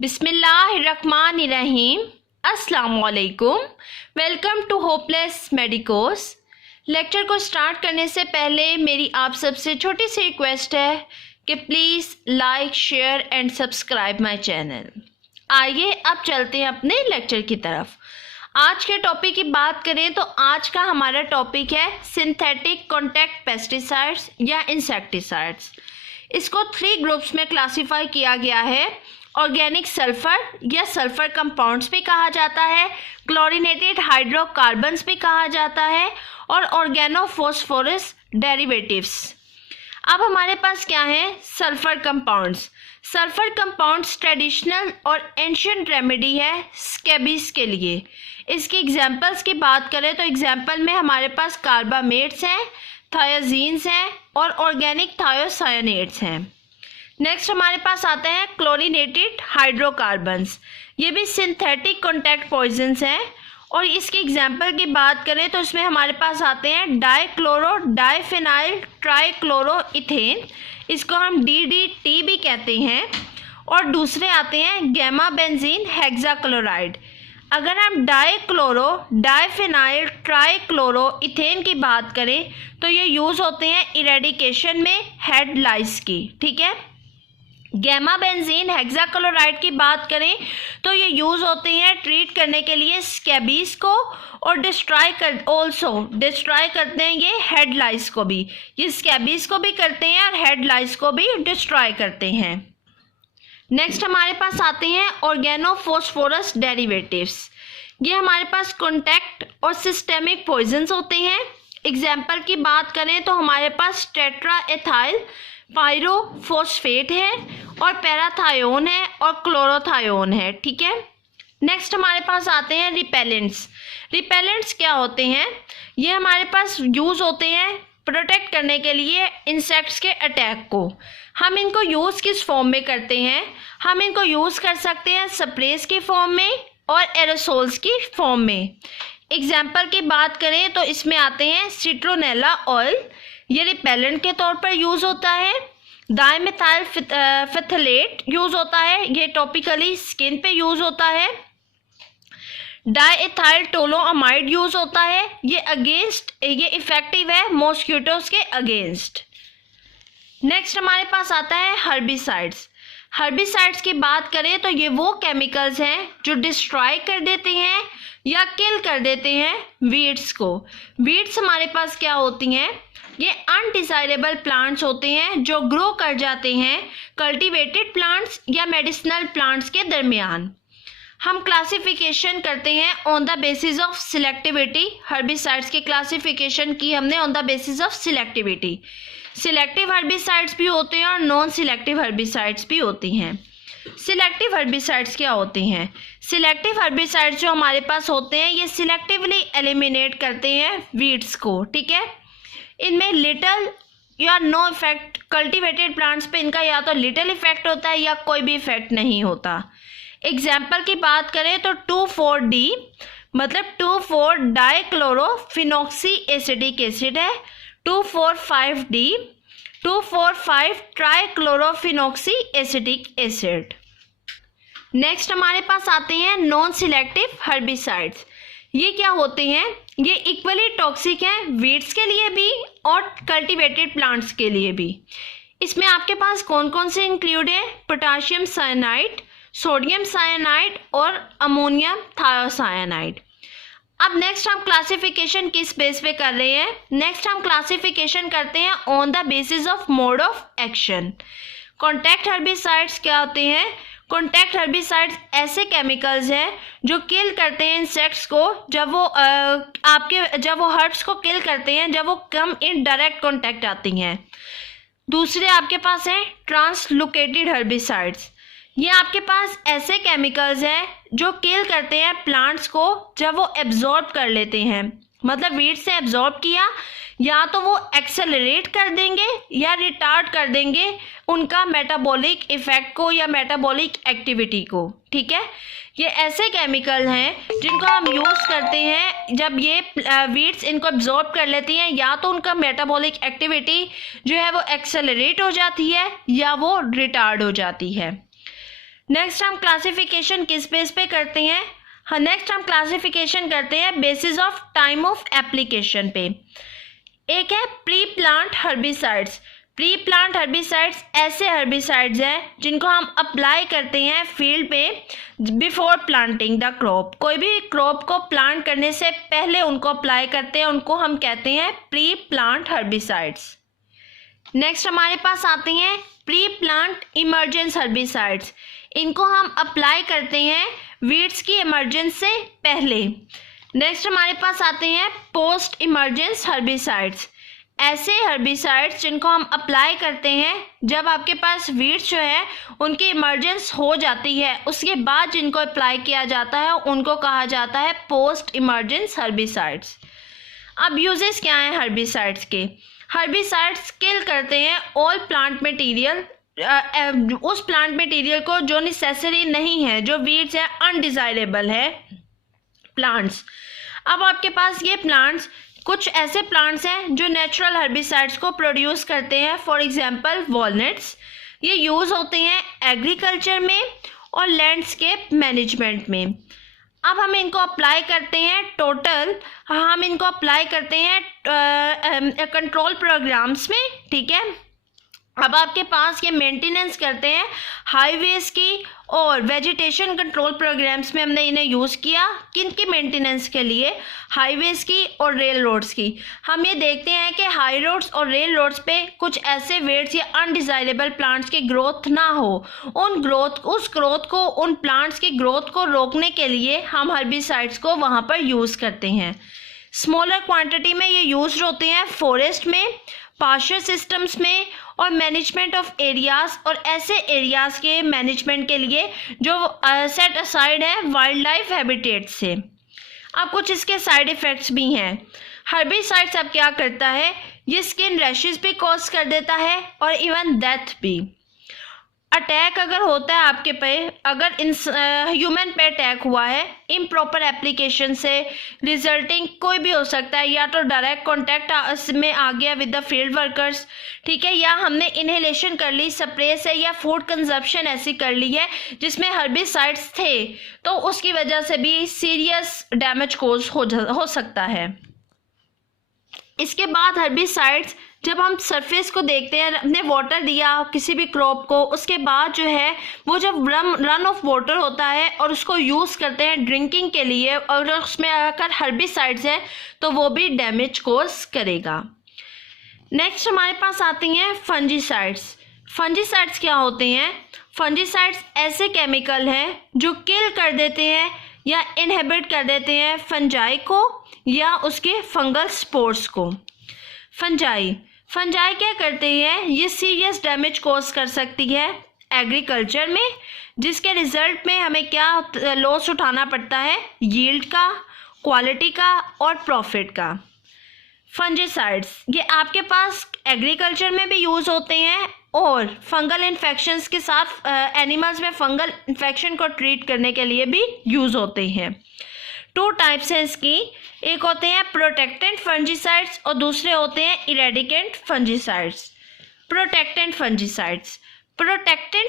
बिस्मिल्लाहिर्रहमानिर्रहीम। अस्सलाम वालेकुम। Welcome to hopeless medicos. Lecture को स्टार्ट करने से पहले मेरी आप सबसे छोटी सी रिक्वेस्ट है कि please like, share and subscribe my channel. आइए अब चलते हैं अपने लेक्चर की तरफ। आज के टॉपिक की बात करें तो आज का हमारा टॉपिक है सिंथेटिक कॉन्टैक्ट पेस्टिसाइड्स या इंसेक्टिसाइड्स। इसको 3 ग्रुप्स में क्लासीफाई किया गया है। ऑर्गेनिक सल्फर या सल्फर कंपाउंड्स भी कहा जाता है, क्लोरीनेटेड हाइड्रोकार्बन्स भी कहा जाता है और ऑर्गेनोफॉस्फोरस डेरिवेटिव्स। अब हमारे पास क्या है? Sulphur compounds. Sulphur compounds traditional और एंशिएंट रेमेडी है स्कैबीज के लिए। इसकी एग्जांपल्स की बात करें तो एग्जांपल में हमारे पास कार्बामेट्स हैं, थायोजीन्स हैं और ऑर्गेनिक थायोसायनेट्स हैं। नेक्स्ट हमारे पास आते हैं क्लोरीनेटेड हाइड्रोकार्बन्स। ये भी सिंथेटिक कॉन्टैक्ट पॉइजन्स हैं और इसकी एग्जांपल की बात करें तो इसमें हमारे पास आते हैं डाइक्लोरो डाइफेनाइल ट्राइक्लोरोइथेन, इसको हम DDT भी कहते हैं, और दूसरे आते हैं गैमा बेंजीन हेक्साक्लोराइड। अगर हम डाइक्लोरो डाइफेनाइल ट्राइक्लोरोइथेन की बात करें तो ये यूज़ होते हैं इरेडिकेशन में हेड लाइस की, ठीक है। गैमा बेंजीन हेक्साक्लोराइड की बात करें तो ये यूज़ होते हैं ट्रीट करने के लिए स्कैबीज को और डिस्ट्रॉय करते हैं ये हेड लाइस को भी। ये स्कैबीज को भी करते हैं और हेड लाइस को भी डिस्ट्रॉय करते हैं। नेक्स्ट हमारे पास आते हैं ऑर्गेनोफॉस्फोरस डेरिवेटिव्स। ये हमारे पास कॉन्टैक्ट और सिस्टेमिक पॉइजन्स होते हैं। एग्जाम्पल की बात करें तो हमारे पास टेट्रा एथाइल पायरोफॉस्फेट है और पैराथायोन है और क्लोरोथायोन है, ठीक है। नेक्स्ट हमारे पास आते हैं रिपेलेंट्स। रिपेलेंट्स क्या होते हैं? ये हमारे पास यूज़ होते हैं प्रोटेक्ट करने के लिए इंसेक्ट्स के अटैक को। हम इनको यूज़ किस फॉर्म में करते हैं? हम इनको यूज़ कर सकते हैं स्प्रेज की फॉर्म में और एरोसोल्स की फॉर्म में। एग्जाम्पल की बात करें तो इसमें आते हैं सिट्रोनेला ऑयल, ये रिपेलेंट के तौर पर यूज़ होता है। डाइमेथाइल फिथलेट यूज़ होता है, ये टॉपिकली स्किन पे यूज़ होता है। डाइएथाइल टोलोअमाइड यूज़ होता है, ये इफेक्टिव है मॉस्किटोज के अगेंस्ट। नेक्स्ट हमारे पास आता है हर्बिसाइड्स। हर्बिसाइड्स की बात करें तो ये वो केमिकल्स हैं जो डिस्ट्रॉय कर देते हैं या किल कर देते हैं वीड्स को। वीड्स हमारे पास क्या होती हैं? ये अनडिजायरेबल प्लांट्स होते हैं जो ग्रो कर जाते हैं कल्टीवेटेड प्लांट्स या मेडिसिनल प्लांट्स के दरमियान। हम क्लासिफिकेशन करते हैं on the basis of selectivity. Herbicides की क्लासिफिकेशन की हमने on the basis of selectivity. Selective herbicides भी होते हैं और नॉन सिलेक्टिव हर्बिसाइड्स भी होती हैं। सिलेक्टिव हर्बिसाइड्स क्या होते हैं? सिलेक्टिव हर्बिसाइड्स जो हमारे पास होते हैं ये सिलेक्टिवली एलिमिनेट करते हैं वीड्स को, ठीक है। इनमें लिटिल या नो इफेक्ट, कल्टीवेटेड प्लांट्स पे इनका या तो लिटिल इफेक्ट होता है या कोई भी इफेक्ट नहीं होता। एग्जाम्पल की बात करें तो 2,4-D मतलब 2,4 डाइक्लोरोफिनॉक्सी एसिडिक एसिड है। 2,4,5-D 2,4,5 ट्राइक्लोरोफिनॉक्सी acidic acid. नेक्स्ट हमारे पास आते हैं नॉन सिलेक्टिव हर्बिसाइड्स। ये क्या होते हैं? ये इक्वली टॉक्सिक हैं वीड्स के लिए भी और कल्टीवेटेड प्लांट्स के लिए भी। इसमें आपके पास कौन कौन से इंक्लूड है? पोटाशियम साइनाइड, सोडियम साइनाइड और अमोनियम थायोसाइनाइड। अब नेक्स्ट हम क्लासिफिकेशन किस बेस पे कर रहे हैं? नेक्स्ट हम क्लासिफिकेशन करते हैं on the basis of mode of action. Contact herbicides क्या होते हैं? कॉन्टैक्ट हर्बिसाइड्स ऐसे केमिकल्स हैं जो किल करते हैं इंसेक्ट्स को जब वो हर्ब्स को किल करते हैं जब वो कम इन डायरेक्ट कॉन्टैक्ट आती हैं। दूसरे आपके पास हैं ट्रांसलोकेटेड हर्बिसाइड्स। ये आपके पास ऐसे केमिकल्स हैं जो किल करते हैं प्लांट्स को जब वो एब्जॉर्ब कर लेते हैं, मतलब वीड से एब्जॉर्ब किया, या तो वो एक्सेलरेट कर देंगे या रिटार्ड कर देंगे उनका मेटाबॉलिक इफेक्ट को या मेटाबॉलिक एक्टिविटी को, ठीक है। ये ऐसे केमिकल हैं जिनको हम यूज़ करते हैं जब ये वीड्स इनको एब्जॉर्ब कर लेती हैं, या तो उनका मेटाबॉलिक एक्टिविटी जो है वो एक्सेलरेट हो जाती है या वो रिटार्ड हो जाती है। नेक्स्ट हम क्लासिफिकेशन किस बेस पे करते हैं? हाँ, नेक्स्ट हम क्लासिफिकेशन करते हैं basis of time of application पे। एक है pre plant herbicides. Pre plant herbicides ऐसे हर्बिसाइड्स हैं जिनको हम अप्लाई करते हैं फील्ड पे बिफोर प्लांटिंग द क्रॉप। कोई भी क्रॉप को प्लांट करने से पहले उनको अप्लाई करते हैं, उनको हम कहते हैं प्री प्लांट हर्बिसाइड्स। नेक्स्ट हमारे पास आते हैं प्री प्लांट इमर्जेंस हर्बिसाइड्स। इनको हम अप्लाई करते हैं वीड्स की इमर्जेंस से पहले। नेक्स्ट हमारे पास आते हैं पोस्ट इमर्जेंस हर्बिसाइड्स। ऐसे हर्बिसाइड्स जिनको हम अप्लाई करते हैं जब आपके पास वीड्स जो है उनकी इमर्जेंस हो जाती है, उसके बाद जिनको अप्लाई किया जाता है उनको कहा जाता है पोस्ट इमर्जेंस हर्बिसाइड्स। अब यूजेस क्या हैं हर्बिसाइड्स के? हर्बिसाइड्स किल करते हैं ऑल प्लांट मटेरियल, उस प्लांट मटेरियल को जो नेसेसरी नहीं है, जो वीड्स है अनडिजायरेबल है प्लांट्स। अब आपके पास ये प्लांट्स, कुछ ऐसे प्लांट्स हैं जो नेचुरल हर्बिसाइड्स को प्रोड्यूस करते हैं, फॉर एग्जांपल वॉलनट्स। ये यूज़ होते हैं एग्रीकल्चर में और लैंडस्केप मैनेजमेंट में। अब हम इनको अप्लाई करते हैं हम इनको अप्लाई करते हैं कंट्रोल प्रोग्राम्स में, ठीक है। अब आपके पास ये मेंटेनेंस करते हैं हाईवेज की और वेजिटेशन कंट्रोल प्रोग्राम्स में हमने इन्हें यूज़ किया। किन की मेंटेनेंस के लिए? हाईवेज की और रेल रोड्स की। हम ये देखते हैं कि हाई रोड्स और रेल रोड्स पे कुछ ऐसे वेट्स या अनडिजायरेबल प्लांट्स की ग्रोथ ना हो, उन प्लांट्स की ग्रोथ को रोकने के लिए हम हर्बिसाइड्स को वहाँ पर यूज़ करते हैं। स्मॉलर क्वांटिटी में ये यूज होते हैं फॉरेस्ट में, पास्चर सिस्टम्स में और मैनेजमेंट ऑफ एरियाज, और ऐसे एरियाज के मैनेजमेंट के लिए जो सेट असाइड है वाइल्ड लाइफ हैबिटेट से। अब कुछ इसके साइड इफ़ेक्ट्स भी हैं। हर्बिसाइड्स अब क्या करता है, ये स्किन रैशेस भी कॉज कर देता है और इवन डेथ भी। अटैक अगर होता है आपके पे, अगर ह्यूमन पे अटैक हुआ है इम्प्रॉपर एप्लीकेशन से रिजल्टिंग, कोई भी हो सकता है, या तो डायरेक्ट कॉन्टैक्ट में आ गया विद द फील्ड वर्कर्स, ठीक है, या हमने इनहेलेशन कर ली स्प्रे से, या फूड कंजप्शन ऐसी कर ली है जिसमें हर्बिसाइड्स थे, तो उसकी वजह से भी सीरियस डैमेज कोज हो सकता है। इसके बाद हर्बिसाइड्स जब हम सरफेस को देखते हैं, हमने वाटर दिया किसी भी क्रॉप को, उसके बाद जो है वो जब रन ऑफ वाटर होता है और उसको यूज़ करते हैं ड्रिंकिंग के लिए, और उसमें अगर हर्बिसाइड्स है तो वो भी डैमेज कोज करेगा। नेक्स्ट हमारे पास आती हैं फंजीसाइड्स। फंजीसाइड्स क्या होते हैं? फंजीसाइड्स ऐसे केमिकल हैं जो किल कर देते हैं या इनहिबिट कर देते हैं फंजाई को या उसके फंगल स्पोर्स को। फंजाई क्या करती है, ये सीरियस डैमेज कॉज कर सकती है एग्रीकल्चर में, जिसके रिजल्ट में हमें क्या लॉस उठाना पड़ता है, यील्ड का, क्वालिटी का और प्रॉफिट का। फंजीसाइड्स ये आपके पास एग्रीकल्चर में भी यूज़ होते हैं और फंगल इन्फेक्शंस के साथ एनिमल्स में फंगल इन्फेक्शन को ट्रीट करने के लिए भी यूज़ होते हैं। 2 टाइप्स हैं इसकी, एक होते हैं प्रोटेक्टेंट फंजीसाइड्स और दूसरे होते हैं इरेडिकेंट फंजीसाइड्स। प्रोटेक्टेंट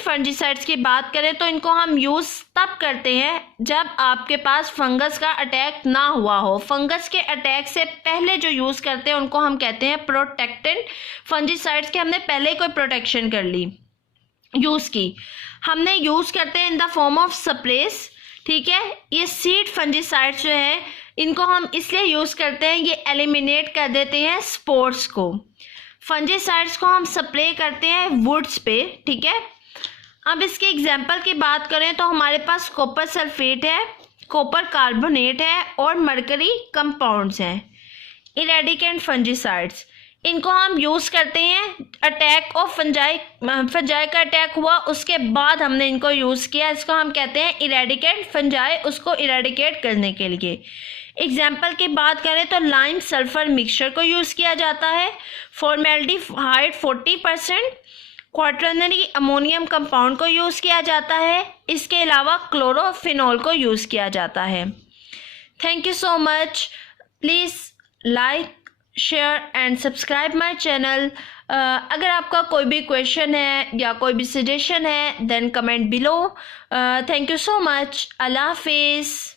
फंजीसाइड्स की बात करें तो इनको हम यूज़ तब करते हैं जब आपके पास फंगस का अटैक ना हुआ हो। फंगस के अटैक से पहले जो यूज़ करते हैं उनको हम कहते हैं प्रोटेक्टेंट फंजीसाइड्स के हमने पहले कोई प्रोटेक्शन कर ली, यूज़ की, हमने यूज़ करते हैं इन द फॉर्म ऑफ स्प्रेस, ठीक है। ये सीड फंजीसाइड्स जो है इनको हम इसलिए यूज़ करते हैं, ये एलिमिनेट कर देते हैं स्पोर्स को। फंजीसाइड्स को हम स्प्रे करते हैं वुड्स पे, ठीक है। अब इसके एग्जांपल की बात करें तो हमारे पास कॉपर सल्फेट है, कॉपर कार्बोनेट है और मरकरी कंपाउंड्स हैं। इरेडिकेंट फंजीसाइड्स इनको हम यूज़ करते हैं अटैक ऑफ फंजाई का अटैक हुआ उसके बाद हमने इनको यूज़ किया, इसको हम कहते हैं इरेडिकेट फंजाई, उसको इरेडिकेट करने के लिए। एग्जाम्पल की बात करें तो लाइम सल्फर मिक्सचर को यूज़ किया जाता है, फॉर्मेल्डिहाइड 40%, क्वाटरनरी अमोनियम कंपाउंड को यूज़ किया जाता है, इसके अलावा क्लोरोफिनॉल को यूज़ किया जाता है। Thank you so much. Please like, share and subscribe my channel. अगर आपका कोई भी क्वेश्चन है या कोई भी सजेशन है then comment below. Thank you so much. अल्लाह हाफिज़।